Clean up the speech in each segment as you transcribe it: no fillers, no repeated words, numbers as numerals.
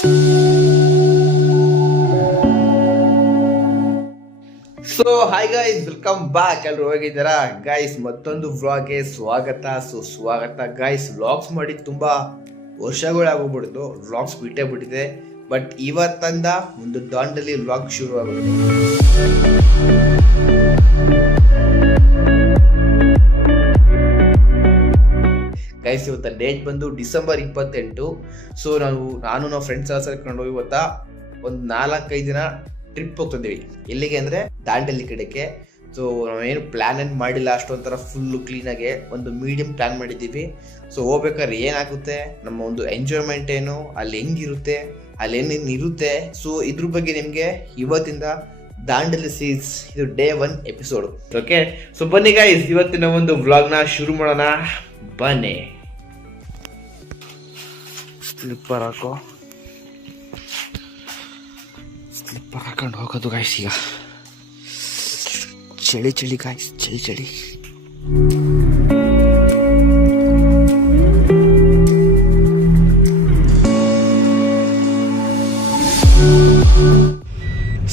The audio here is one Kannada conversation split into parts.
So hi guys, welcome back. ಎಲ್ಲರೂ ಹೋಗಿದ್ದೀರಾ ಗೈಸ್? ಮತ್ತೊಂದು ವ್ಲಾಗ್ಗೆ ಸ್ವಾಗತ, ಸುಸ್ವಾಗತ ಗೈಸ್. ವ್ಲಾಗ್ಸ್ ಮಾಡಿ ತುಂಬಾ ವರ್ಷಗಳಾಗೋಗ್ಬಿಡ್ತು, ವ್ಲಾಗ್ಸ್ ಬಿಟ್ಟೇ ಬಿಟ್ಟಿದೆ. ಬಟ್ ಇವತ್ತಿಂದ ಒಂದು ದಾಂಡಲಿ ವ್ಲಾಗ್ ಶುರು ಆಗುತ್ತೆ ಗೈಸ್. ಇವತ್ತ ಡೇಟ್ ಬಂದು ಡಿಸೆಂಬರ್ 28. ಸೊ ನಾನು ನಾವು ಫ್ರೆಂಡ್ಸ್ ಎಲ್ಲ ಸೇರ್ಕೊಂಡು ಇವತ್ತ ಒಂದು 4-5 ದಿನ ಟ್ರಿಪ್ ಹೋಗ್ತಿದ್ದೀವಿ. ಎಲ್ಲಿಗೆ ಅಂದರೆ ದಾಂಡಲಿ ಕಡೆಗೆ. ಸೊ ನಾವೇನು ಪ್ಲ್ಯಾನ್ ಏನು ಮಾಡಿಲ್ಲ, ಅಷ್ಟೊಂಥರ ಫುಲ್ಲು ಕ್ಲೀನಾಗೆ ಒಂದು ಮೀಡಿಯಮ್ ಪ್ಲ್ಯಾನ್ ಮಾಡಿದ್ದೀವಿ. ಸೊ ಹೋಗ್ಬೇಕಾದ್ರೆ ಏನಾಗುತ್ತೆ, ನಮ್ಮ ಒಂದು ಎಂಜಾಯ್ಮೆಂಟ್ ಏನು, ಅಲ್ಲಿ ಹೆಂಗಿರುತ್ತೆ, ಅಲ್ಲಿ ಏನೇನು ಇರುತ್ತೆ, ಸೊ ಇದ್ರ ಬಗ್ಗೆ ನಿಮಗೆ ಇವತ್ತಿಂದ ದಾಂಡಲಿ ಸೀಸ್ ಇದು ಡೇ 1 ಎಪಿಸೋಡ್. ಓಕೆ, ಸೊ ಬನ್ನಿ ಗೈಸ್, ಇವತ್ತಿನ ಒಂದು ವ್ಲಾಗ್ನ ಶುರು ಮಾಡೋಣ. ಬನ್ನಿ. ಸ್ಲಿಪ್ಪರ್ ಹಾಕೋ, ಸ್ಲಿಪ್ಪರ್ ಹಾಕೊಂಡು ಹೋಗೋದು ಗಾಯ್ಸ್. ಈಗ ಚಳಿ ಗಾಯ್ಸ್, ಚಳಿ.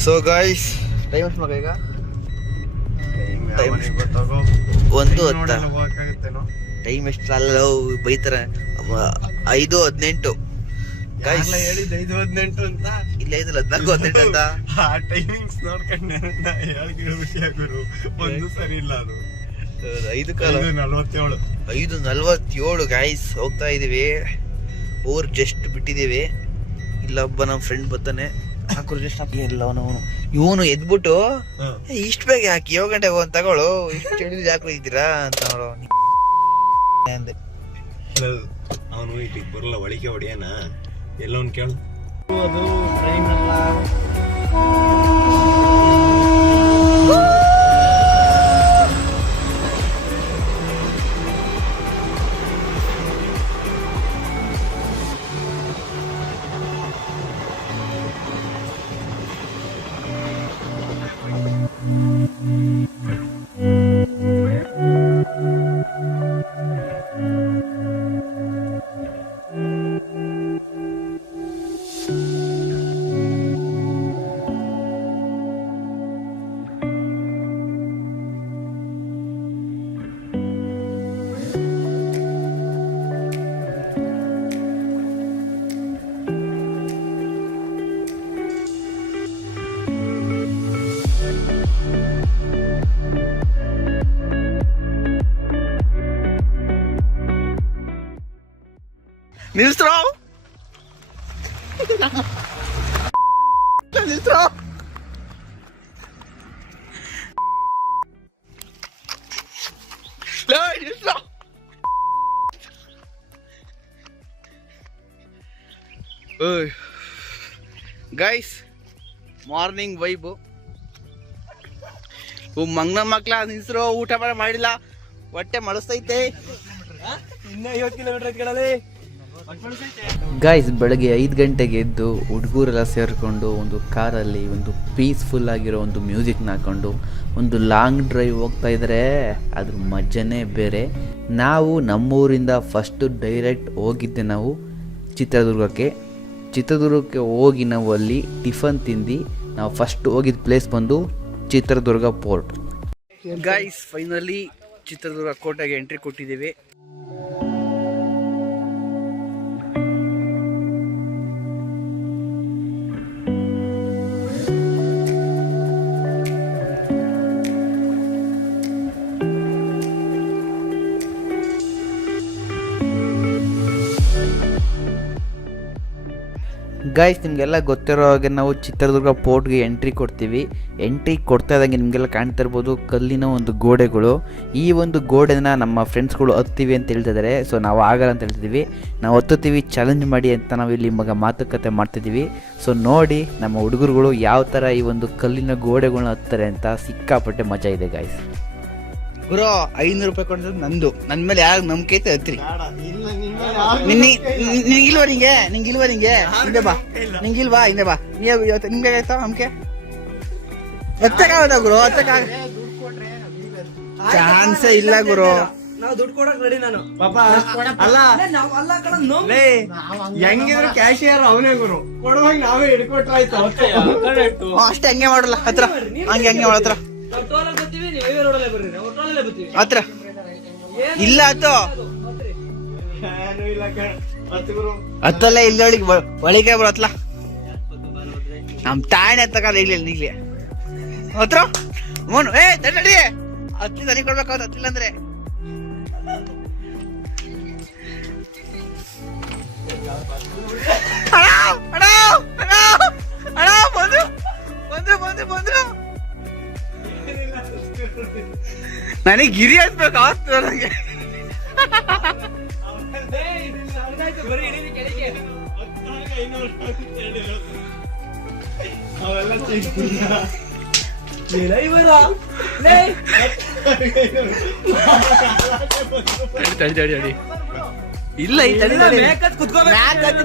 ಸೊ ಗಾಯ್ಸ್, ಟೈಮ್ ಎಷ್ಟು ಮಗ? ಈಗ ಒಂದು ಟೈಮ್ ಎಷ್ಟು ಅಲ್ಲ, ಬೈತಾರೆ 5:18 ಗೈಸ್. ಹೇಳಿದ್ದು 5:18 ಅಂತ, ಇಲ್ಲ 5:14 ಅಂತ. ಟೈಮಿಂಗ್ಸ್ ನೋಡ್ಕೊಂಡು ಖುಷಿ ಆಗೋರು ಒಂದು ಸರಿ ಇಲ್ಲ. ಅದು 5:47 ಗೈಸ್. ಹೋಗ್ತಾ ಇದೀವಿ, ಊರ್ ಜಸ್ಟ್ ಬಿಟ್ಟಿದೀವಿ. ಇಲ್ಲೊಬ್ಬ ನಮ್ಮ ಫ್ರೆಂಡ್ ಬರ್ತಾನೆ, ಹಾಕೋರು ಜಸ್ಟ್ ಹಾಕಿ ಇಲ್ಲ ಇವನು ಎದ್ಬಿಟ್ಟು ಇಷ್ಟು ಬೇಗ ಹಾಕಿ 7 ಗಂಟೆಗೆ ಹೋಗಿ ತಗೊಳು, ಇಷ್ಟು ಹೇಳಿದ್ರೆ ಯಾಕೆ ಹೋಗಿದ್ದೀರಾ ಅಂತ ನೋಡೋ ಅಂದೆ. ಅವನು ಇಲ್ಲಿಗೆ ಬರಲ್ಲ, ಒಳಿಕೆ ಹೊಡಿಯೋಣ ಎಲ್ಲವನ್ ಕೇಳು. ಅದು ಟ್ರೈನ್ ಅಲ್ಲ, ನಿಲ್ಸ್ರೋ ಗೈಸ್. Morning vibe. ಮಂಗ್ನ ಮಕ್ಳ ನಿಲ್ಸ್ರೋ, ಊಟ ಮಾಡಿಲ್ಲ, ಹೊಟ್ಟೆ ಮಳಸ್ತೈತೆ. ಇನ್ನ 50 ಕಿಲೋಮೀಟರ್ ಕೇಳಲಿ ಗಾಯ್ಸ್. ಬೆಳಗ್ಗೆ 5 ಗಂಟೆಗೆ ಎದ್ದು ಹುಡುಗರೆಲ್ಲ ಸೇರಿಕೊಂಡು ಒಂದು ಕಾರಲ್ಲಿ ಒಂದು ಪೀಸ್ಫುಲ್ ಆಗಿರೋ ಒಂದು ಮ್ಯೂಸಿಕ್ನ ಹಾಕೊಂಡು ಒಂದು ಲಾಂಗ್ ಡ್ರೈವ್ ಹೋಗ್ತಾ ಇದ್ದಾರೆ. ಅದ್ರ ಮಜನೇ ಬೇರೆ. ನಾವು ನಮ್ಮೂರಿಂದ ಫಸ್ಟು ಡೈರೆಕ್ಟ್ ಹೋಗಿದ್ದೆ ನಾವು ಚಿತ್ರದುರ್ಗಕ್ಕೆ ಹೋಗಿ ನಾವು ಅಲ್ಲಿ ಟಿಫನ್ ತಿಂದು ನಾವು ಫಸ್ಟ್ ಹೋಗಿದ್ದ ಪ್ಲೇಸ್ ಬಂದು Chitradurga port. Guys, finally Chitradurga ಕೋಟೆಗೆ ಎಂಟ್ರಿ ಕೊಟ್ಟಿದ್ದೀವಿ. ಗೈಸ್, ನಿಮಗೆಲ್ಲ ಗೊತ್ತಿರೋ ಹಾಗೆ ನಾವು ಚಿತ್ರದುರ್ಗ ಪೋರ್ಟ್ಗೆ ಎಂಟ್ರಿ ಕೊಡ್ತೀವಿ. ಎಂಟ್ರಿ ಕೊಡ್ತಾ ಇದ್ದಂಗೆ ನಿಮಗೆಲ್ಲ ಕಾಣ್ತಾ ಇರ್ಬೋದು ಕಲ್ಲಿನ ಒಂದು ಗೋಡೆಗಳು. ಈ ಒಂದು ಗೋಡೆನ ನಮ್ಮ ಫ್ರೆಂಡ್ಸ್ಗಳು ಹತ್ತೀವಿ ಅಂತ ಹೇಳ್ತಿದ್ದಾರೆ. ಸೊ ನಾವು ಆಗಲ್ಲ ಅಂತ ಹೇಳ್ತಿದ್ದೀವಿ, ನಾವು ಹತ್ತುತ್ತೀವಿ, ಚಾಲೆಂಜ್ ಮಾಡಿ ಅಂತ ನಾವು ಇಲ್ಲಿ ಮಾತುಕತೆ ಮಾಡ್ತಿದ್ದೀವಿ. ಸೊ ನೋಡಿ ನಮ್ಮ ಹುಡುಗರುಗಳು ಯಾವ ಥರ ಈ ಒಂದು ಕಲ್ಲಿನ ಗೋಡೆಗಳನ್ನ ಹತ್ತಾರೆ ಅಂತ. ಸಿಕ್ಕಾಪಟ್ಟೆ ಮಜಾ ಇದೆ ಗಾಯ್ಸ್. ಗುರು 500 ರೂಪಾಯಿ ಕೊಡ್ತಾರೆ, ನಂದು ನನ್ನ ಮೇಲೆ ಯಾರು ನಂಬಿಕೆ ಐತೆ ಹತ್ರಿ. ನಿಂಗಿಲ್ವಾ ಹಿಂದೆ ಬಾ, ನಿಂಗಿಲ್ವಾ ಹಿಂದೆ ಬಾ. ನಿಮ್ಗೆ ಆಯ್ತಾ ನಂಬಿಕೆ? ಹತ್ತಕ್ಕಾಗದ ಗುರು, ಚಾನ್ಸೇ ಇಲ್ಲ ಗುರು. ನಾವು ದುಡ್ಡು ಕೊಡಕ್ ರೆಡಿ ನಾನು ಪಾಪ ಅಲ್ಲ ನಾವ್ ಅಲ್ಲ ಕಣ ಲೇ ಹೆಂಗಿದ್ರು ಕ್ಯಾಶಿಯರ್ ಅವನೇ ಗುರು ಕೊಡುವಾಗ ನಾವೇ ಹಿಡ್ಕೊಟ್ರಾಯ್ತು ಅಷ್ಟೇ ಹಂಗೆ ಮಾಡಲ್ಲ ಹತ್ರ ಹಂಗೆ ಮಾಡತ್ರ ನಾವು ಟೋಲಲ್ಲಿ ಬರ್ತೀವಿ ನೀವು ಹೈವೇ ರೋಡಲ್ಲೇ ಬರ್ರಿ ನಾವು ಟೋಲಲ್ಲೇ ಬರ್ತೀವಿ ಹತ್ರ ಇಲ್ಲ ಆಯ್ತು ಏನು ಇಲ್ಲ ಹತ್ತು ಗುರು ಹತ್ತಲ್ಲ ಇಲ್ಲಿ ಒಳಗೆ ಬರತ್ಲ ನಮ್ ತಾಣೆ ತಗಲ್ಲ ಈಗ್ಲಿ ಹತ್ರ ಮೋನು ತಡಿ ಹತ್ತಿ ತನಿ ಕೊಡ್ಬೇಕಾಗುತ್ತೆ ಹತ್ತಿಲ್ಲ ಅಂದ್ರೆ ಬಂದ್ರು ನನಗೆ ಗಿರಿ ಹತ್ಬೇಕು ಆಗ್ತದೆ ನನಗೆ ಬರೀ ಹಿಡೀರಿ ಕೆಳಗೆ ಅವೆಲ್ಲ ತಡಿ ಇಲ್ಲ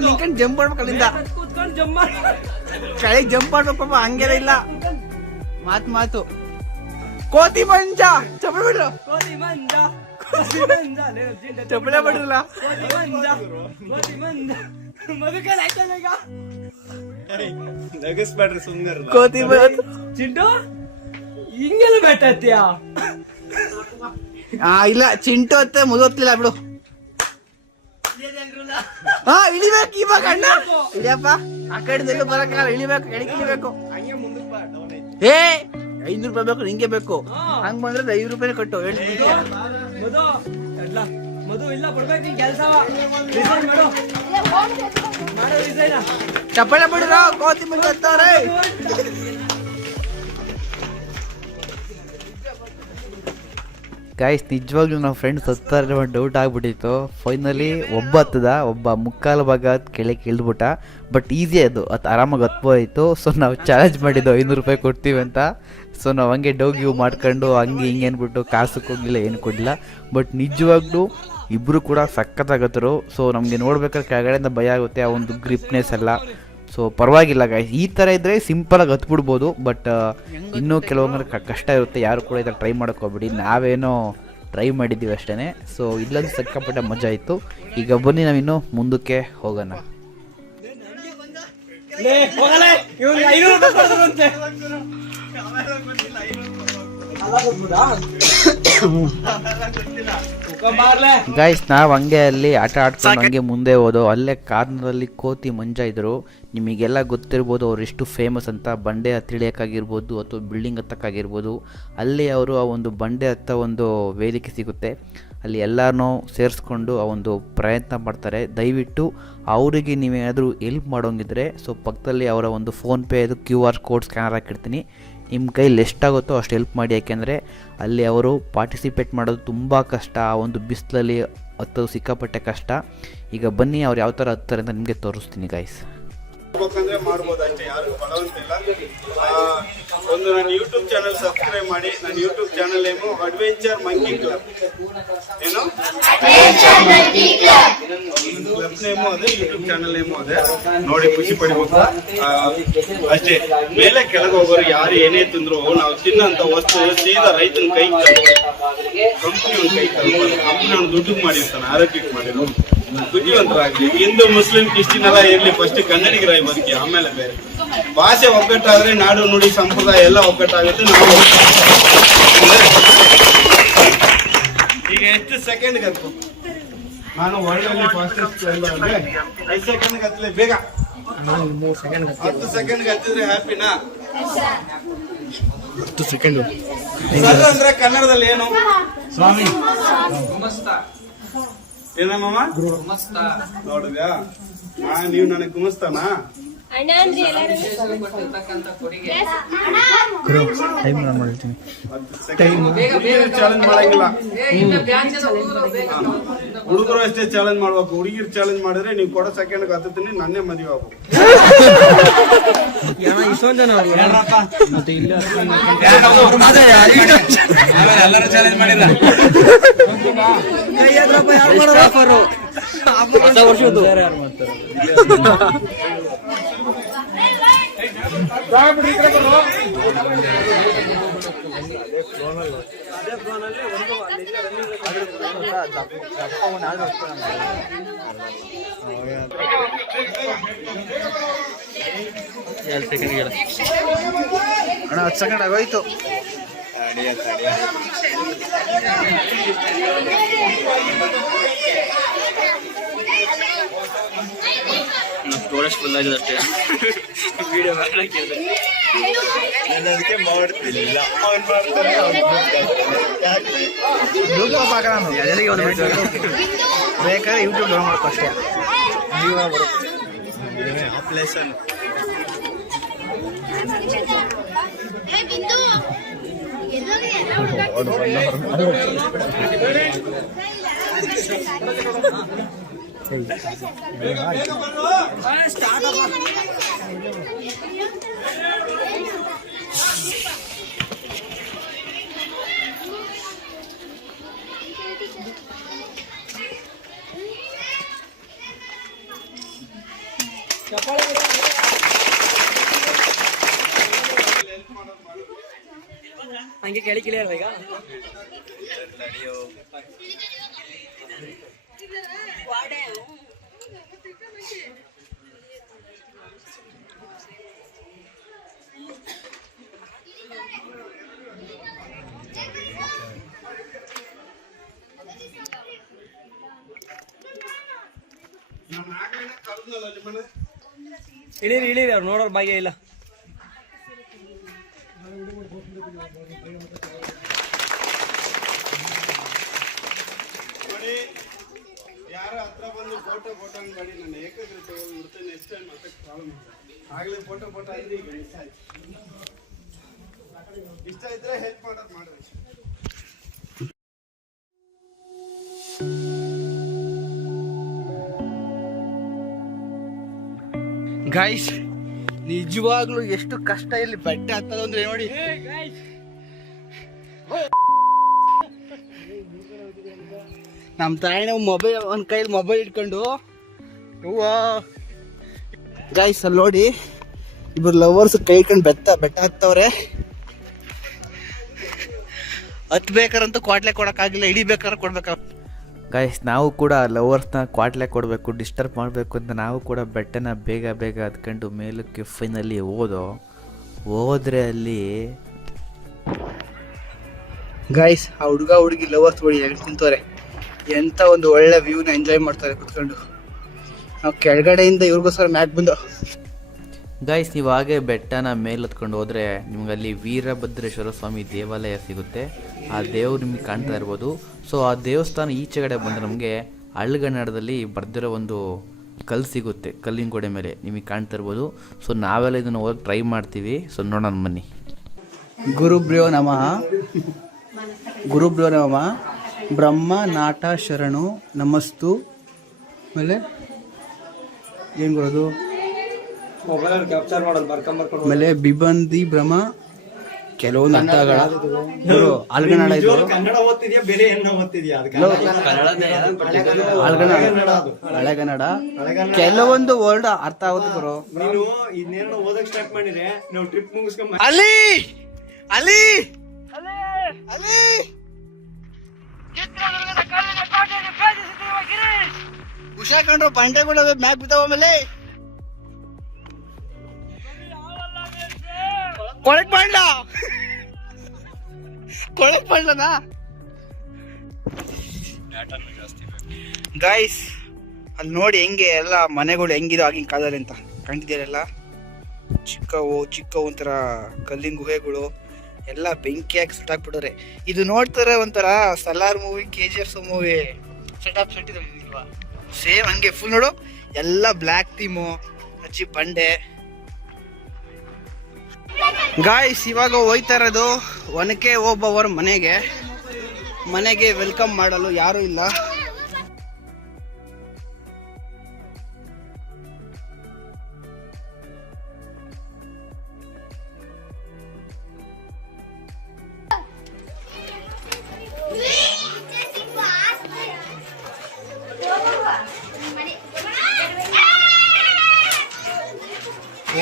ನಿಂಕೊಂಡು ಜಂಪ್ ಮಾಡ್ಬೇಕು ಅಲ್ಲಿಂದ ಕೂತ್ಕೊಂಡು ಜಂಪ್ ಮಾಡಿ ಕೆಳಗೆ ಜಂಪ್ ಮಾಡ್ಬೇಕು ಪಾಪ ಹಂಗೆಲ್ಲ ಇಲ್ಲ ಮಾತು ಕೋತಿ ಮಂಜ ಚಪ್ಪಲಿ ಬಿಡ್ರು ಕೋತಿ ಮಂಜ ಚಪ್ಪಲೆ ಬಿಡ್ರಲ್ಲ ಕೋತಿ ಮಂಜ ಮದುಕಲ್ ಆಯ್ತಲ್ಲ ಈಗ ನಗಸ್ಬೇಡ್ರಿ ಸುಂದರ ಕೋತಿ ಚಿಂಟು ಹಿಂಗೆಲ್ಲ ಬೆಟ್ಟತ್ತೀಯ ಇಲ್ಲ ಚಿಂಟು ಅತ್ತೆ ಮುಗಿಲ್ಲ ಬಿಡು ಇಳಿಬೇಕು ಇವಾಗ ಅಣ್ಣ ಇಳಿಯಪ್ಪ ಆ ಕಡೆ ಎಲ್ಲೂ ಬರಕ್ಕಾಗಲ್ಲ ಇಳಿಬೇಕು ಇಳಿಬೇಕು ಏ 500 ರೂಪಾಯಿ ಬೇಕು ನಿಂಗೆ ಬೇಕು ಹಂಗ್ ಬಂದ್ರೆ 5 ರೂಪಾಯಿ ಕಟ್ಟು ಮಧು ಎಲ್ಲ ಮಧು ಇಲ್ಲ ಕೊಡ್ಬೇಕು ನೀನ್ ಕೆಲ್ಸ ರಿಸೈನ್ ಮಾಡು ರಿಸೈನ್ ಚಪ್ಪಳೆ ಬಿಡ್ರ ಕೋತಿ ಮುಂದೆ ಹತ್ತವ್ರೆ ಗಾಯ್ಸ್ ನಿಜವಾಗ್ಲೂ ನಾವು ಫ್ರೆಂಡ್ಸ್ ಹತ್ತಾರೆ ಡೌಟ್ ಆಗ್ಬಿಟ್ಟಿತ್ತು ಫೈನಲಿ ಒಬ್ಬ ಹತ್ತದ ಒಬ್ಬ ಮುಕ್ಕಾಲು ಭಾಗ ಕೆಳಗೆ ಇಳಿದ್ಬಿಟ್ಟ ಬಟ್ ಈಸಿ ಅದು ಆರಾಮಾಗಿ ಹತ್ಬೋಯ್ತು ಸೊ ನಾವು ಚಾಲೆಂಜ್ ಮಾಡಿದ್ದು 500 ರೂಪಾಯಿ ಕೊಡ್ತೀವಿ ಅಂತ ಸೊ ನಾವು ಹಂಗೆ ಡೋಗಿ ಮಾಡ್ಕೊಂಡು ಹಂಗೆ ಹಿಂಗೆ ಅಂದ್ಬಿಟ್ಟು ಕಾಸು ಕೊಡಲಿಲ್ಲ ಏನು ಕೊಡಲಿಲ್ಲ ಬಟ್ ನಿಜವಾಗ್ಲೂ ಇಬ್ಬರು ಕೂಡ ಸಖತ್ತಾಗತ್ತರು ಸೊ ನಮಗೆ ನೋಡ್ಬೇಕಾದ್ರೆ ಕೆಳಗಡೆಯಿಂದ ಭಯ ಆಗುತ್ತೆ ಆ ಒಂದು ಗ್ರಿಪ್ನೆಸ್ ಎಲ್ಲ ಸೊ ಪರವಾಗಿಲ್ಲ ಗಾಯ್ಸ್ ಈ ಥರ ಇದ್ದರೆ ಸಿಂಪಲಾಗಿ ಹತ್ಬಿಡ್ಬೋದು ಬಟ್ ಇನ್ನೂ ಕೆಲವೊಂದು ಕಷ್ಟ ಇರುತ್ತೆ ಯಾರು ಕೂಡ ಇದನ್ನು ಟ್ರೈ ಹೋಗ್ಬಿಡಿ ನಾವೇನೋ ಟ್ರೈ ಮಾಡಿದ್ದೀವಿ ಅಷ್ಟೇ ಸೊ ಇಲ್ಲೊಂದು ಸಿಕ್ಕಾಪಟ್ಟೆ ಮಜಾ ಇತ್ತು ಈಗ ಬನ್ನಿ ನಾವಿನ್ನೂ ಮುಂದಕ್ಕೆ ಹೋಗೋಣ ಗೈಸ್ ನಾವು ಹಂಗೆ ಅಲ್ಲಿ ಆಟ ಆಡ್ಕೊಂಡು ಹಂಗೆ ಮುಂದೆ ಹೋದೋ ಅಲ್ಲೇ ಕಾರ್ನರಲ್ಲಿ ಕೋತಿ ಮಂಜ ಇದ್ರು ನಿಮಗೆಲ್ಲ ಗೊತ್ತಿರ್ಬೋದು ಅವ್ರು ಎಷ್ಟು ಫೇಮಸ್ ಅಂತ ಬಂಡೆ ಹತ್ತಿಳಿಯೋಕ್ಕಾಗಿರ್ಬೋದು ಅಥವಾ ಬಿಲ್ಡಿಂಗ್ ಹತ್ತಕ್ಕಾಗಿರ್ಬೋದು ಅಲ್ಲಿ ಅವರು ಆ ಒಂದು ಬಂಡೆ ಹತ್ತ ಒಂದು ವೇದಿಕೆ ಸಿಗುತ್ತೆ ಅಲ್ಲಿ ಎಲ್ಲರನ್ನೂ ಸೇರಿಸ್ಕೊಂಡು ಆ ಒಂದು ಪ್ರಯತ್ನ ಮಾಡ್ತಾರೆ ದಯವಿಟ್ಟು ಅವರಿಗೆ ನೀವೇನಾದರೂ ಹೆಲ್ಪ್ ಮಾಡೋಂಗಿದ್ರೆ ಸೊ ಪಕ್ಕದಲ್ಲಿ ಅವರ ಒಂದು ಫೋನ್ಪೇ ಅದು QR ಕೋಡ್ ಸ್ಕ್ಯಾನರ್ ಹಾಕಿರ್ತೀನಿ ನಿಮ್ಮ ಕೈಲಿ ಎಷ್ಟಾಗುತ್ತೋ ಅಷ್ಟು ಹೆಲ್ಪ್ ಮಾಡಿ ಯಾಕೆಂದರೆ ಅಲ್ಲಿ ಅವರು ಪಾರ್ಟಿಸಿಪೇಟ್ ಮಾಡೋದು ತುಂಬ ಕಷ್ಟ ಆ ಒಂದು ಬಿಸಿಲಲ್ಲಿ ಹತ್ತೋದು ಸಿಕ್ಕಾಪಟ್ಟೆ ಕಷ್ಟ ಈಗ ಬನ್ನಿ ಅವ್ರು ಯಾವ ಥರ ಹತ್ತಾರೆ ಅಂತ ನಿಮಗೆ ತೋರಿಸ್ತೀನಿ ಗೈಸ್ ಬೇಕಂದ್ರೆ ಮಾಡ್ಬೋದು ಅಷ್ಟೇ ಯಾರು ಬಲವಂತಿಲ್ಲ ಒಂದು ನನ್ನ ಯೂಟ್ಯೂಬ್ ಚಾನಲ್ ಸಬ್ಸ್ಕ್ರೈಬ್ ಮಾಡಿ ನನ್ನ YouTube channel name adventure monkey club ಏನು ಕ್ಲಬ್ ನೇಮು ಅದೇ ಯೂಟ್ಯೂಬ್ ಚಾನಲ್ ನೇಮು ಅದೇ ನೋಡಿ ಖುಷಿ ಪಡಿಬೇಕು ಅಷ್ಟೇ ಮೇಲೆ ಕೆಳಗೆ ಹೋಗೋರು ಯಾರು ಏನೇ ತಿಂದ್ರು ನಾವು ತಿನ್ನಂತ ವಸ್ತು ಸೀದಾ ರೈತನ ಕೈ ಕಂಪ್ನಿ ಒಂದು ಕೈ ಕಂಪ್ನಿ ಅವ್ನು ದುಡ್ಡು ಮಾಡಿರ್ತಾನೆ ಆರೋಗ್ಯಕ್ಕೆ ಮಾಡಿರೋ ಬುದ್ಧಿವಂತರಾಗ್ಲಿ ಹಿಂದೂ ಮುಸ್ಲಿಂ ಕ್ರಿಶ್ಚಿಯನ್ ಎಲ್ಲ ಇರ್ಲಿ ಫಸ್ಟ್ ಕನ್ನಡಿಗರಾಗಿ ಬದುಕಿ ಆಮೇಲೆ ಬೇರೆ ಭಾಷೆ ಒಗ್ಗಟ್ಟಾದ್ರೆ ನಾಡು ನುಡಿ ಸಂಪ್ರದಾಯ ಎಲ್ಲ ಒಗ್ಗಟ್ಟಾಗುತ್ತೆ ನಾವು ಈಗ ಎಷ್ಟು ಸೆಕೆಂಡ್ ಹತ್ತು ನಾನು ವರ್ಲ್ಡ್ ಫಾಸ್ಟೆಸ್ಟ್ 5 ಸೆಕೆಂಡ್ ಹತ್ತಲೇ ಬೇಗ 10 ಸೆಕೆಂಡ್ ಹತ್ತಿದ್ರೆ ಹ್ಯಾಪಿನಾ 10 ಸೆಕೆಂಡ್ ಅಂದ್ರೆ ಕನ್ನಡದಲ್ಲಿ ಏನು ಸ್ವಾಮಿ ಏನಮ್ಮ ನೋಡಿದ್ಯಾ ನೀವು ನನಗೆ ಗುಮಸ್ತಾನ ಚಾಲೆಂಜ್ ಮಾಡಂಗಿಲ್ಲ ಹುಡುಗರು ಅಷ್ಟೇ ಚಾಲೆಂಜ್ ಮಾಡ್ಬೇಕು ಹುಡುಗಿರ್ ಚಾಲೆಂಜ್ ಮಾಡಿದ್ರೆ ನೀವು ಕೊಡೋ ಸೆಕೆಂಡ್ ಹತ್ತೀನಿ ನನ್ನೇ ಮದುವೆ ಆಗ್ಬೇಕು ಇಷ್ಟೊಂದು ಜನ ಎಲ್ಲರೂ ಚಾಲೆಂಜ್ ಮಾಡಿಲ್ಲ ಅದೇ ಫ್ಲೋನಲ್ಲಿ ಒಂದು ಅಲ್ಲಿಂದ ಅಣ್ಣ 10 ಸೆಕೆಂಡ್ ಆಗೋಯ್ತು. ಸ್ಟೋರೇಜ್ ಫುಲ್ ಆಗಿದೆ ಅಷ್ಟೇ. ವಿಡಿಯೋ ಮಾಡಕ್ಕೆ ನಾನು ಅದಕ್ಕೆ ಮಾಡ್ತಿಲ್ಲ. ಅವ್ನು ಬೇಕಾದ್ರೆ ಯೂಟ್ಯೂಬ್ ಡೌನ್ ಮಾಡ್ಕೊ ಅಷ್ಟೇ. ಪ್ಲೇಸನ್ ಹಂಗೆ ಕೇಳಿ ಕ್ಲಿಯರ್ ಈಗ. ಇಳೀರಿ ಇಳೀರಿ, ಅವ್ರು ನೋಡೋರ್ ಭಾಗ್ಯ ಇಲ್ಲ. ಯಾರ ಹತ್ರ ಬಂದು ಫೋಟೋ ಮಾಡಿ ನಾನು ಏಕಾಗ್ರತೆ ತಗೊಂಡ್ಬಿಡ್ತೇನೆ. ನೆಕ್ಸ್ಟ್ ಟೈಮ್ ಮತ್ತೆ ಪ್ರಾಬ್ಲಮ್ ಆಗಲೇ ಫೋಟೋ ಅಂದ್ರೆ ಈಗ ಇಷ್ಟ ಇದ್ರೆ ಹೆಲ್ಪ್ ಮಾಡೋದು ಮಾಡ್ರಿ. ಗೈಸ್ ನಿಜವಾಗ್ಲೂ ಎಷ್ಟು ಕಷ್ಟ ಇಲ್ಲಿ ಬೆಟ್ಟ ಹತ್ತದ ಅಂದ್ರೆ ನೋಡಿ. ನಮ್ಮ ತಾಯಿನ ಮೊಬೈಲ್ ಒಂದು ಕೈಲಿ ಮೊಬೈಲ್ ಇಟ್ಕೊಂಡು ಗೈಸ್ ಅಲ್ಲಿ ನೋಡಿ ಇಬ್ರು ಲವರ್ಸ್ ಕೈ ಇಟ್ಕೊಂಡು ಬೆಟ್ಟ ಹತ್ತವ್ರೆ. ಹತ್ಬೇಕಾರಂತೂ ಕ್ವಾಟ್ಲೆ ಕೊಡೋಕ್ಕಾಗಿಲ್ಲ, ಹಿಡಿಬೇಕಾದ್ರೆ ಕೊಡ್ಬೇಕ. ಗೈಸ್ ನಾವು ಕೂಡ ಲವರ್ಸ್ನ ಕ್ವಾಟ್ಲೆ ಕೊಡಬೇಕು, ಡಿಸ್ಟರ್ಬ್ ಮಾಡಬೇಕು ಅಂತ ನಾವು ಕೂಡ ಬೆಟ್ಟನ ಬೇಗ ಹತ್ಕೊಂಡು ಮೇಲಕ್ಕೆ ಫೈನಲಿ ಹೋದ್ರೆ ಅಲ್ಲಿ ಗೈಸ್ ಆ ಹುಡುಗಿ ಲವರ್ಸ್ ನೋಡಿ ಹೆಂಗೆ ಕುಂತವ್ರೆ. ಎಂಥ ಒಂದು ಒಳ್ಳೆ ವ್ಯೂನ ಎಂಜಾಯ್ ಮಾಡ್ತಾರೆ ಕುತ್ಕೊಂಡು. ನಾವು ಕೆಳಗಡೆಯಿಂದ ಇವ್ರಿಗೋಸ್ಕರ ಮ್ಯಾಕ್ ಬಂದು. ಗೈಸ್ ನೀವು ಹಾಗೆ ಬೆಟ್ಟನ ಮೇಲೆ ಹತ್ಕೊಂಡು ಹೋದರೆ ನಿಮಗಲ್ಲಿ ವೀರಭದ್ರೇಶ್ವರ ಸ್ವಾಮಿ ದೇವಾಲಯ ಸಿಗುತ್ತೆ. ಆ ದೇವ್ರು ನಿಮಗೆ ಕಾಣ್ತಾ ಇರ್ಬೋದು. ಸೊ ಆ ದೇವಸ್ಥಾನ ಈಚೆಗಡೆ ಬಂದರೆ ನಮಗೆ ಹಳ್ಳಗನ್ನಡದಲ್ಲಿ ಬರ್ದಿರೋ ಒಂದು ಕಲ್ಲು ಸಿಗುತ್ತೆ, ಕಲ್ಲಿನ ಗೋಡೆ ಮೇಲೆ ನಿಮಗೆ ಕಾಣ್ತಾ ಇರ್ಬೋದು. ಸೊ ನಾವೆಲ್ಲ ಇದನ್ನು ಹೋಗಿ ಟ್ರೈ ಮಾಡ್ತೀವಿ. ಸೊ ನೋಡೋಣ ಬನ್ನಿ. ಗುರುಭ್ಯೋ ನಮಃ ಬ್ರಹ್ಮ ನಾಟ ಶರಣು ನಮಸ್ತು. ಆಮೇಲೆ ಏನು ಬರೋದು, ಮೊಬೈಲ್ ಕ್ಯಾಪ್ಚರ್ ಮಾಡೋದು ಬರ್ಕೊಂಡ್ಬರ್ಕೊಂಡು. ಆಮೇಲೆ ಬಿಬಂದಿ ಭ್ರಮ, ಕೆಲವೊಂದು ಅರ್ಥಗಳ ಆಲ್ಗನ್ನಡ ಇದು, ಕನ್ನಡ ಓದ್ತಿದ್ಯಾ ಬೇರೆ ಏನೋ ಓದ್ತಿದ್ಯಾ? ಹಳೆಗನ್ನಡ ಕೆಲವೊಂದು ವರ್ಡ್ ಅರ್ಥ ಆಗುತ್ತೆ ಗುರು. ನೀನು ಇದನ್ನೇನೋ ಓದಕ್ ಸ್ಟಾರ್ಟ್ ಮಾಡಿದ್ರೆ ನಾವು ಟ್ರಿಪ್ ಮುಗಿಸ್ಕೊಂಡ್ ಅಲ್ಲಿ ಹುಷಾಕೊಂಡ್ರು ಬಂಡೆಗಳು ಮ್ಯಾಕ್ ಬಿದ್ದಾವ. ಆಮೇಲೆ ಕೊಳಕ್ ಮಾಡ್ಲನಾ ಗೈಸ್ ಅಲ್ಲಿ ನೋಡಿ ಹೆಂಗೆ ಎಲ್ಲ ಮನೆಗಳು ಹೆಂಗಿದಾವ ಆಗಿನ ಕಾಲದಲ್ಲಿ ಅಂತ ಕಾಣ್ತಿದ್ದೀರಲ್ಲ. ಚಿಕ್ಕ ಒಂಥರ ಕಲ್ಲಿನ ಗುಹೆಗಳು ಎಲ್ಲ ಬೆಂಕಿ ಹಾಕಿ ಸುಟ್ಟಾಕ್ಬಿಟ್ಟವ್ರೆ. ಇದು ನೋಡ್ತಾರೆ ಒಂಥರ Salaar movie, KGF movie set ಇಲ್ವಾ, ಸೇಮ್ ಹಂಗೆ ಫುಲ್ ನೋಡು. ಎಲ್ಲ ಬ್ಲ್ಯಾಕ್ ಥೀಮು, ಹಚ್ಚಿ ಬಂಡೆ. ಗಾಯ್ಸ್ ಇವಾಗ ಹೋಯ್ತಾ ಇರೋದು ಒನಕೆ ಓಬವ್ವರ ಮನೆಗೆ ವೆಲ್ಕಮ್ ಮಾಡಲು ಯಾರೂ ಇಲ್ಲ.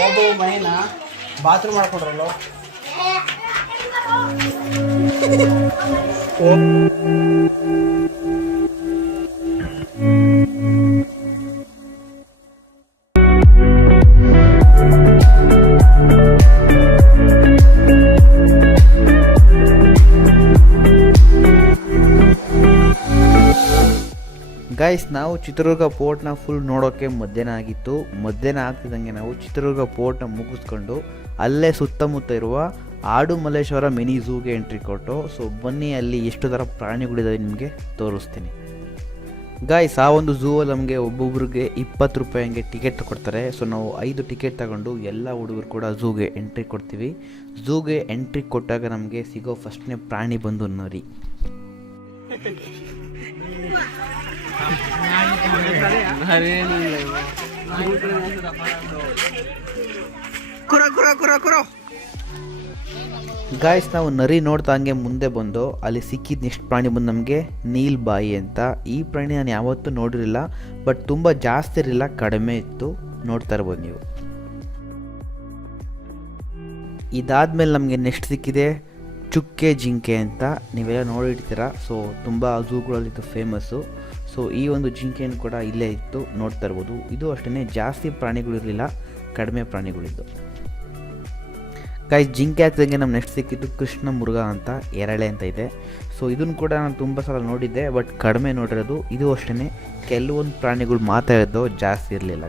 ಓಬವ್ವ ಮನೆನ ಬಾತ್ರೂಮ್ ಮಾಡ್ಕೊಡ್ರಲ್ಲ. ಗೈಸ್ ನಾವು ಚಿತ್ರದುರ್ಗ ಪೋರ್ಟ್ನ ಫುಲ್ ನೋಡೋಕ್ಕೆ ಮಧ್ಯಾಹ್ನ ಆಗಿತ್ತು. ಮಧ್ಯಾಹ್ನ ಆಗ್ತಿದ್ದಂಗೆ ನಾವು ಚಿತ್ರದುರ್ಗ ಪೋರ್ಟ್ನ ಮುಗಿಸ್ಕೊಂಡು ಅಲ್ಲೇ ಸುತ್ತಮುತ್ತ ಇರುವ ಆಡುಮಲ್ಲೇಶ್ವರ ಮಿನಿ ಝೂಗೆ ಎಂಟ್ರಿ ಕೊಟ್ಟು ಸೊ ಬನ್ನಿ ಅಲ್ಲಿ ಎಷ್ಟು ಥರ ಪ್ರಾಣಿಗಳಿದ್ದಾವೆ ನಿಮಗೆ ತೋರಿಸ್ತೀನಿ. ಗಾಯ್ಸ್ ಆ ಒಂದು ಝೂವಲ್ಲಿ ನಮಗೆ ಒಬ್ಬೊಬ್ರಿಗೆ 20 ರೂಪಾಯಿ ಹಂಗೆ ಟಿಕೆಟ್ ಕೊಡ್ತಾರೆ. ಸೊ ನಾವು 5 ಟಿಕೆಟ್ ತಗೊಂಡು ಎಲ್ಲ ಹುಡುಗರು ಕೂಡ ಝೂಗೆ ಎಂಟ್ರಿ ಕೊಡ್ತೀವಿ. ಝೂಗೆ ಎಂಟ್ರಿ ಕೊಟ್ಟಾಗ ನಮಗೆ ಸಿಗೋ ಫಸ್ಟ್ನೇ ಪ್ರಾಣಿ ಬಂದು ನರಿ. ಗಾಯ್ಸ್ ನಾವು ನರಿ ನೋಡ್ತಾ ಹಂಗೆ ಮುಂದೆ ಬಂದು ಅಲ್ಲಿ ಸಿಕ್ಕಿದ ನೆಕ್ಸ್ಟ್ ಪ್ರಾಣಿ ಬಂದು ನಮಗೆ ನೀಲ್ಬಾಯಿ ಅಂತ. ಈ ಪ್ರಾಣಿ ನಾನು ಯಾವತ್ತೂ ನೋಡಿರಲಿಲ್ಲ, ಬಟ್ ತುಂಬ ಜಾಸ್ತಿ ಇರಲಿಲ್ಲ, ಕಡಿಮೆ ಇತ್ತು, ನೋಡ್ತಾ ಇರ್ಬೋದು ನೀವು. ಇದಾದ್ಮೇಲೆ ನಮಗೆ ನೆಕ್ಸ್ಟ್ ಸಿಕ್ಕಿದೆ ಚುಕ್ಕೆ ಜಿಂಕೆ ಅಂತ. ನೀವೆಲ್ಲ ನೋಡಿರ್ತೀರ. ಸೊ ತುಂಬ ಝೂಗಳಲ್ಲಿ ಇದು ಫೇಮಸ್ಸು. ಸೊ ಈ ಒಂದು ಜಿಂಕೆಯನ್ನು ಕೂಡ ಇಲ್ಲೇ ಇತ್ತು, ನೋಡ್ತಾ ಇರ್ಬೋದು. ಇದು ಅಷ್ಟೇ ಜಾಸ್ತಿ ಪ್ರಾಣಿಗಳಿರಲಿಲ್ಲ, ಕಡಿಮೆ ಪ್ರಾಣಿಗಳಿದ್ದು. ಗಾಯ್ಸ್ ಜಿಂಕೆ ಆಗ್ತಿದ್ದಂಗೆ ನಮ್ಮ ನೆಕ್ಸ್ಟ್ ಸಿಕ್ಕಿದ್ದು ಕೃಷ್ಣ ಮುರುಘ ಅಂತ, ಎರಳೆ ಅಂತ ಇದೆ. ಸೊ ಇದನ್ನು ಕೂಡ ನಾನು ತುಂಬ ಸಲ ನೋಡಿದ್ದೆ, ಬಟ್ ಕಡಿಮೆ ನೋಡಿರೋದು. ಇದು ಅಷ್ಟೇ ಕೆಲವೊಂದು ಪ್ರಾಣಿಗಳು ಮಾತಾಡಿದ್ದು, ಜಾಸ್ತಿ ಇರಲಿಲ್ಲ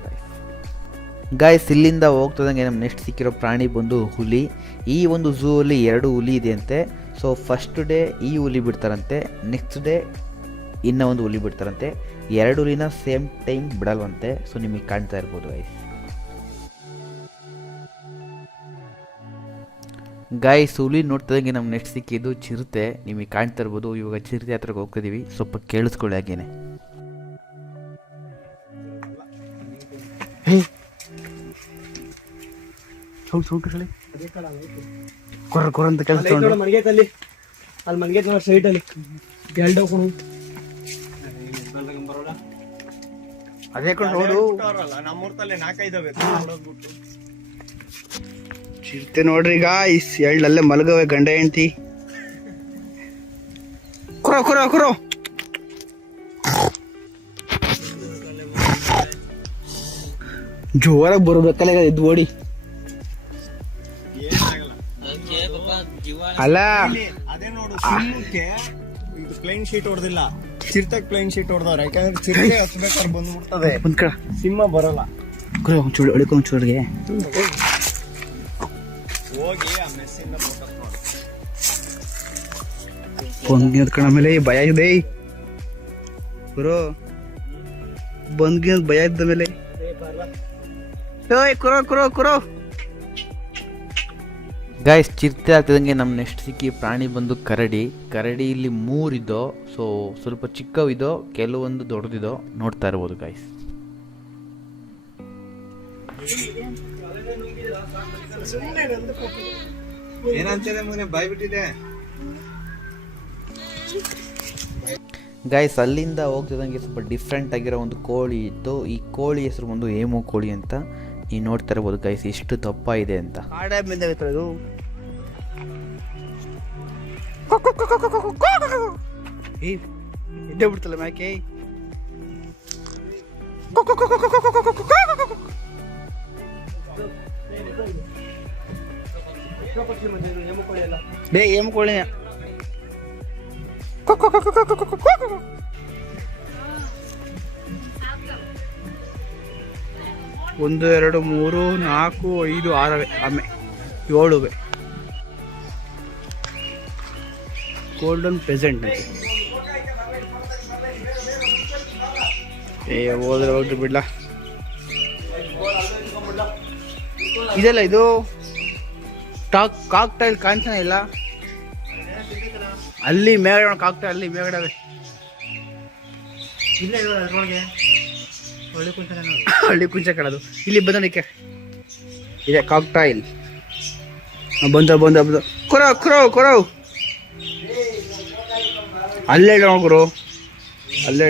ಗಾಯ್ಸ್. ಇಲ್ಲಿಂದ ಹೋಗ್ತದಂಗೆ ನಮ್ಮ ನೆಕ್ಸ್ಟ್ ಸಿಕ್ಕಿರೋ ಪ್ರಾಣಿ ಬಂದು ಹುಲಿ. ಈ ಒಂದು ಝೂ ಅಲ್ಲಿ 2 ಹುಲಿ ಇದೆಯಂತೆ. ಸೊ ಫಸ್ಟ್ ಡೇ ಈ ಹುಲಿ ಬಿಡ್ತಾರಂತೆ, ನೆಕ್ಸ್ಟ್ ಡೇ ಇನ್ನೂ ಒಂದು ಹುಲಿ ಬಿಡ್ತಾರಂತೆ. 2 ಹುಲಿನ ಸೇಮ್ ಟೈಮ್ ಬಿಡಲ್ವಂತೆ. ಸೊ ನಿಮಗೆ ಕಾಣ್ತಾ ಇರ್ಬೋದು ಗಾಯ್ಸ್. ಹುಲಿ ನೋಡ್ತದಂಗೆ ನಮ್ಮ ನೆಕ್ಸ್ಟ್ ಸಿಕ್ಕಿದ್ದು ಚಿರತೆ. ನಿಮಗೆ ಕಾಣ್ತಾ ಇರ್ಬೋದು. ಇವಾಗ ಚಿರತೆ ಹತ್ರಕ್ಕೆ ಹೋಗ್ತಿದ್ದೀವಿ, ಸ್ವಲ್ಪ ಕೇಳಿಸ್ಕೊಳ್ಳಿ ಹಾಗೇನೆ. ಅಂತ ಕೆಲಸ ಮನ್ಗೇತಲ್ಲಿ ಅಲ್ಲಿ ಮನ್ಗೇತ್ ನೋಡಿ ಸೈಟ್ ಅಲ್ಲಿ ಅದೇ ಕಡೆ ನೋಡು. ನಮ್ಮೂರ್ತಲ್ಲಿ 4 ಇದಾವೆ. ಚಿರತೆ ನೋಡ್ರಿ ಗಾಯ್ಸ್, ಅಲ್ಲೇ ಮಲಗವೆ ಗಂಡ ಹೆಂಡತಿ. ಕುರೋ ಕುರೋ ಕುರೋ. ಜೋರಾಗಿ ಬರ್ಬೇಕಲ್ಲ ಇದು ಓಡಿ. ಅಲ್ಲ ಅದೇ ನೋಡು, ಸಿಂಹಕ್ಕೆ ಇದು ಪ್ಲೇನ್ ಶೀಟ್ ಹೊಡೆದಿಲ್ಲ, ಚಿರತೆಗೆ ಪ್ಲೇನ್ ಶೀಟ್ ಹೊಡೆದವ್ರೆ. ಯಾಕಂದ್ರೆ ಚಿರತೆ ಹತ್ಬೇಕಾದ್ರೆ ಬಂದ್ಬಿಡ್ತದೆ, ಸಿಂಹ ಬರಲ್ಲ. ಒಂಚೂರಿಗೆ ಹೋಗಿ ಆ ಮೆಸ್ಸಿಂದ ಫೋಕಸ್ ಮಾಡು. ಬಂದ್ಗಿಂದ ಕಣ ಮೇಲೆ ಭಯ ಇದೆ ಕುರೋ. ಬಂದ್ಗಿಂದ ಭಯ ಇದ್ದ ಮೇಲೆ ಕುರೋ ಕುರೋ ಕುರೋ. ಗಾಯ್ಸ್ ಚಿರತೆ ಆಗ್ತಿದಂಗೆ ನಮ್ಮ ನೆಕ್ಸ್ಟ್ ಸಿಕ್ಕಿ ಪ್ರಾಣಿ ಬಂದು ಕರಡಿ. ಕರಡಿ ಇಲ್ಲಿ 3 ಇದ್ದೋ. ಸೊ ಸ್ವಲ್ಪ ಚಿಕ್ಕವಿದ್ದೋ, ಕೆಲವೊಂದು ದೊಡ್ಡದಿದ್ದೋ, ನೋಡ್ತಾ ಇರ್ಬೋದು ಗಾಯ್ಸ್. ಗಾಯ್ಸ್ ಅಲ್ಲಿಂದ ಹೋಗ್ತಿದ್ದಂಗೆ ಸ್ವಲ್ಪ ಡಿಫ್ರೆಂಟ್ ಆಗಿರೋ ಒಂದು ಕೋಳಿ ಇತ್ತು. ಈ ಕೋಳಿ ಹೆಸರು ಬಂದು ಹೇಮು ಕೋಳಿ ಅಂತ. ನೀವು ನೋಡ್ತಾ ಇರ್ಬೋದು ಗೈಸ್ ಎಷ್ಟು ದಪ್ಪ ಇದೆ ಅಂತ. ಎದ್ದೆ ಬಿಡ್ತಲ್ಲ ಮ್ಯಾಕೆ. ಡೇ ಹೇಮು ಕೋಳಿ. 1 2 3 4 5 6 ಆಮೆ 7 ಗೋಲ್ಡನ್ ಪ್ರೆಸೆಂಟ್ ಅಂತ. ಹೋದ್ರೆ ಹೋಗ್ರಿ ಬಿಡ್ಲ. ಇದೆಲ್ಲ ಇದು ಕಾಕ್ಟೈಲ್ ಕಾಣ್ತಾನೆ ಇಲ್ಲ. ಅಲ್ಲಿ ಮೇಗಡೆ ಕಾಕ್ಟೈಲ್, ಅಲ್ಲಿ ಮೇಗಡೆ ಹಳ್ಳಿ ಕುಂಚ ಕಡೋದು. ಇಲ್ಲಿ ಬಂದಕ್ಕೆ ಇದೆ ಕಾಕ್ಟೈಲ್. ಬಂದ ಕುರೋ ಕುರೋ ಕುರೋ. ಅಲ್ಲೇ ಗುರು, ಅಲ್ಲೇ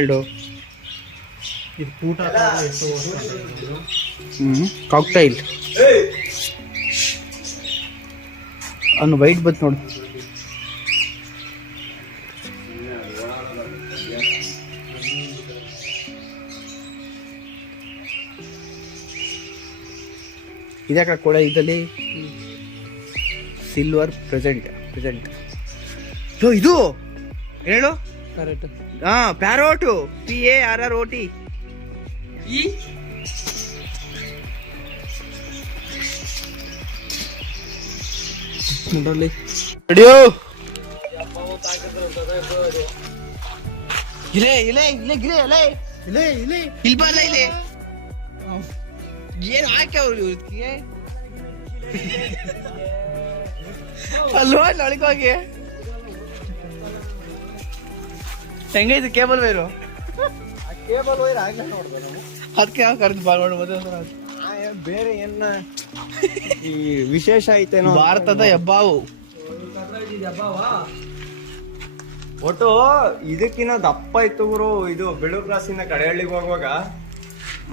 ಕಾಕ್ಟೈಲ್ ಅವ್ನು ವೈಟ್ ಬಂತು ನೋಡು. ಇದ್ಯಾಕ ಕೂಡ ಇದರಲ್ಲಿ ಸಿಲ್ವರ್ ಪ್ರೆಸೆಂಟ್ ಇದು ಹೇಳು ಕರೆಕ್ಟ್. ಪ್ಯಾರೋಟು PARROT. ಈ ನೋಡ್ರಲ್ಲಿ ಹಿಡಿಯೋ ಇಲ್ಲೇ ಇಲ್ಲೇ ಇಲ್ಲೇ ಗಿರೆ ಇಲ್ಲೇ ಇಲ್ಲೇ ಇಲ್ಲೇ ಇಲ್ಲಿ ಬರಲ್ಲ ಇಲ್ಲಿ ಏನು ಹಾಕ್ಯವ್ರು ಅಲ್ವಾ ನೊಳಗೋಗಿ ಹೆಂಗೈದು ಕೇಬಲ್ ವೈರು ಕೇಬಲ್ ವೈರ್ ಆಗ್ಲೇ ನೋಡ್ದೆ ನಾನು. ಅದಕ್ಕೆ ಯಾವ ಕರೆದು ಬಾಳ್ಬೋದು ಬೇರೆ ಏನ ಈ ವಿಶೇಷ ಐತೇನೋ ಭಾರತದ ಹೆಬ್ಬಾವು. ಒಟ್ಟು ಇದಕ್ಕಿನ್ನ ದಪ್ಪ ಇತ್ತು ಗುರು. ಇದು ಬೆಳೂರು ಕ್ರಾಸಿಂದ ಕಡೆಹಳ್ಳಿಗೆ ಹೋಗುವಾಗ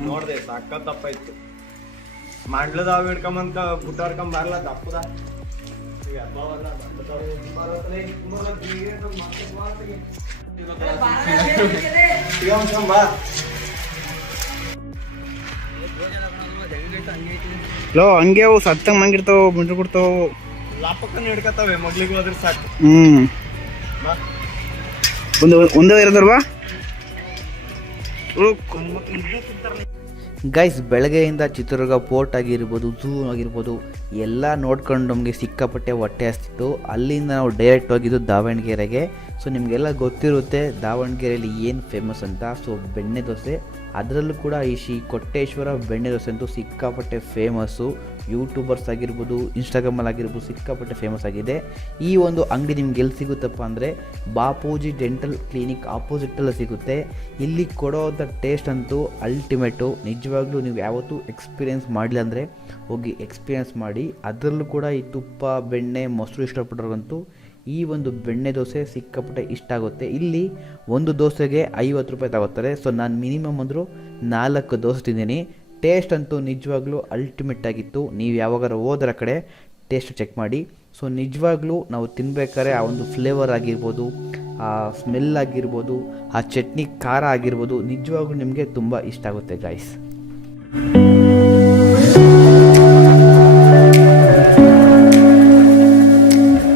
ನೋಡ್ದೆ ಸಕ್ಕ ದಪ್ಪ ಇತ್ತು. ಮಾಡ್ಲದ ಅವ್ ಹಿಡ್ಕೊಂಬಂತ ಬುಟ್ಟಾಡ್ಕೊಂಡ್ ಬರ್ಲ ದಪ್ಪದ ಲೋ ಹಂಗೆ ಅವು ಸತ್ತಂಗ್ ಮಂಗಿರ್ತಾವ ಬಿಂಡ್ರು ಕೊಡ್ತಾವ ಲಾಪಕ್ಕನ್ನು ಹಿಡ್ಕತ್ತವೆ ಮಗ್ಲಿಗೆ ಹೋದ್ರೆ ಸಾಕು. ಒಂದೇ ಇರೋದಲ್ವಾ ಗೈಸ್ ಬೆಳಗ್ಗೆಯಿಂದ ಚಿತ್ರದುರ್ಗ ಪೋರ್ಟ್ ಆಗಿರ್ಬೋದು, ಝೂ ಆಗಿರ್ಬೋದು ಎಲ್ಲ ನೋಡ್ಕೊಂಡು ನಮಗೆ ಸಿಕ್ಕಾಪಟ್ಟೆ ಹೊಟ್ಟೆ ಹಸ್ತಿತ್ತು. ಅಲ್ಲಿಂದ ನಾವು ಡೈರೆಕ್ಟ್ ಹೋಗಿದ್ದು ದಾವಣಗೆರೆಗೆ. ಸೊ ನಿಮಗೆಲ್ಲ ಗೊತ್ತಿರುತ್ತೆ ದಾವಣಗೆರೆಯಲ್ಲಿ ಏನು ಫೇಮಸ್ ಅಂತ. ಸೊ ಬೆಣ್ಣೆ ದೋಸೆ, ಅದರಲ್ಲೂ ಕೂಡ ಈ ಕೊಟ್ಟೇಶ್ವರ ಬೆಣ್ಣೆ ದೋಸೆ ಅಂತೂ ಸಿಕ್ಕಾಪಟ್ಟೆ ಫೇಮಸ್ಸು. ಯೂಟ್ಯೂಬರ್ಸ್ ಆಗಿರ್ಬೋದು, ಇನ್ಸ್ಟಾಗ್ರಾಮಲ್ಲಿ ಆಗಿರ್ಬೋದು ಸಿಕ್ಕಾಪಟ್ಟೆ ಫೇಮಸ್ ಆಗಿದೆ. ಈ ಒಂದು ಅಂಗಡಿ ನಿಮ್ಗೆ ಎಲ್ಲಿ ಸಿಗುತ್ತಪ್ಪ ಅಂದರೆ ಬಾಪೂಜಿ ಡೆಂಟಲ್ ಕ್ಲಿನಿಕ್ ಆಪೋಸಿಟಲ್ಲಿ ಸಿಗುತ್ತೆ. ಇಲ್ಲಿ ಕೊಡೋವಂಥ ಟೇಸ್ಟ್ ಅಂತೂ ಅಲ್ಟಿಮೇಟು. ನಿಜವಾಗ್ಲೂ ನೀವು ಯಾವತ್ತೂ ಎಕ್ಸ್ಪೀರಿಯೆನ್ಸ್ ಮಾಡಲಿಲ್ಲ ಅಂದರೆ ಹೋಗಿ ಎಕ್ಸ್ಪೀರಿಯೆನ್ಸ್ ಮಾಡಿ. ಅದರಲ್ಲೂ ಕೂಡ ಈ ತುಪ್ಪ, ಬೆಣ್ಣೆ, ಮೊಸರು ಇಷ್ಟಪಡೋರಂತೂ ಈ ಒಂದು ಬೆಣ್ಣೆ ದೋಸೆ ಸಿಕ್ಕಾಪಟ್ಟೆ ಇಷ್ಟ ಆಗುತ್ತೆ. ಇಲ್ಲಿ ಒಂದು ದೋಸೆಗೆ 50 ರೂಪಾಯಿ ತಗೋತಾರೆ. ಸೊ ನಾನು ಮಿನಿಮಮ್ ಅಂದರೂ 4 ದೋಸೆ ತಿಂತೀನಿ. ಟೇಸ್ಟ್ ಅಂತೂ ನಿಜವಾಗ್ಲೂ ಅಲ್ಟಿಮೇಟ್ ಆಗಿತ್ತು. ನೀವು ಯಾವಾಗಾರ ಹೋದ್ರ ಕಡೆ ಟೇಸ್ಟ್ ಚೆಕ್ ಮಾಡಿ. ಸೊ ನಿಜವಾಗ್ಲೂ ನಾವು ತಿನ್ಬೇಕಾದ್ರೆ ಆ ಒಂದು ಫ್ಲೇವರ್ ಆಗಿರ್ಬೋದು, ಆ ಸ್ಮೆಲ್ ಆಗಿರ್ಬೋದು, ಆ ಚಟ್ನಿ ಖಾರ ಆಗಿರ್ಬೋದು ನಿಜವಾಗ್ಲೂ ನಿಮಗೆ ತುಂಬ ಇಷ್ಟ ಆಗುತ್ತೆ ಗಾಯ್ಸ್.